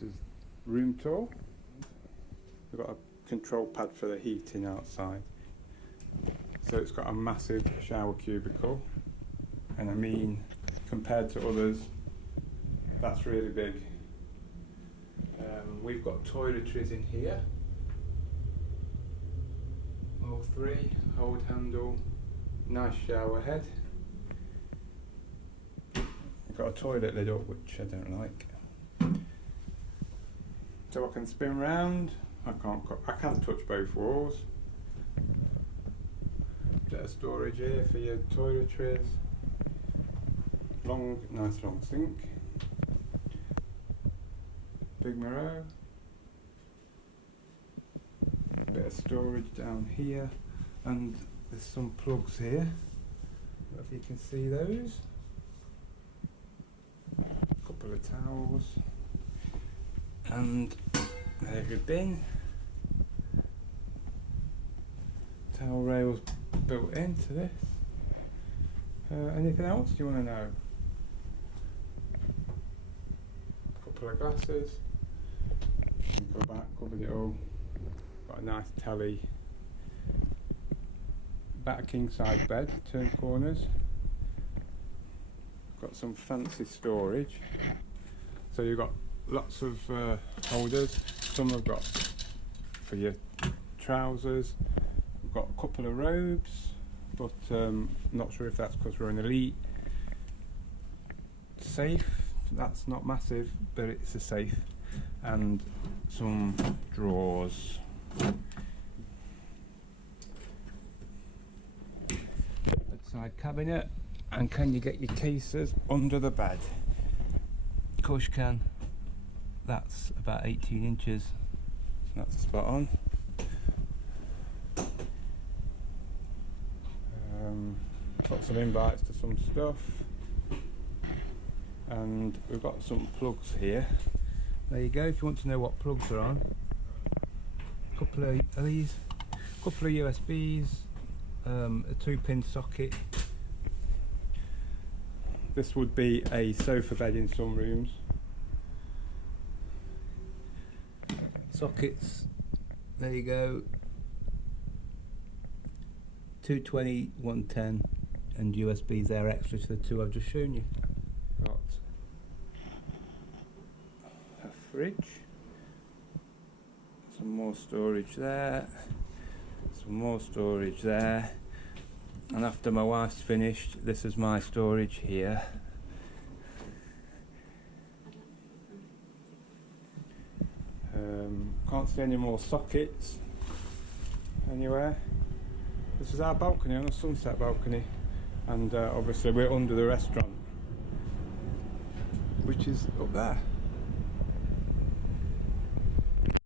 This is room tour. We've got a control pad for the heating outside. So it's got a massive shower cubicle, and I mean, compared to others, that's really big. We've got toiletries in here. All three, hold handle, nice shower head. I've got a toilet lid up, which I don't like. So I can spin round. I can touch both walls. Bit of storage here for your toiletries. Nice long sink. Big mirror. Bit of storage down here, and there's some plugs here. I don't know if you can see those. A couple of towels, and there's your bin. Towel rails built into this. Anything else you want to know? A couple of glasses. Go back, covered it all. Got a nice telly. Back king size bed, turn corners. Got some fancy storage. So you've got lots of holders. Some have got for your trousers. We've got a couple of robes, but not sure if that's because we're an elite. Safe, that's not massive, but it's a safe. And some drawers. Bedside cabinet, and can you get your cases under the bed? Of course you can. That's about 18 inches. That's spot on. Got some invites to some stuff, and we've got some plugs here. There you go, if you want to know what plugs are on. A couple of these, a couple of USBs, a 2-pin socket. This would be a sofa bed in some rooms. Sockets, there you go. 220, 110, and USBs there extra to the two I've just shown you. Got a fridge, some more storage there, some more storage there, and after my wife's finished, this is my storage here. Can't see any more sockets anywhere. This is our balcony, on the Sunset balcony, and obviously we're under the restaurant, which is up there.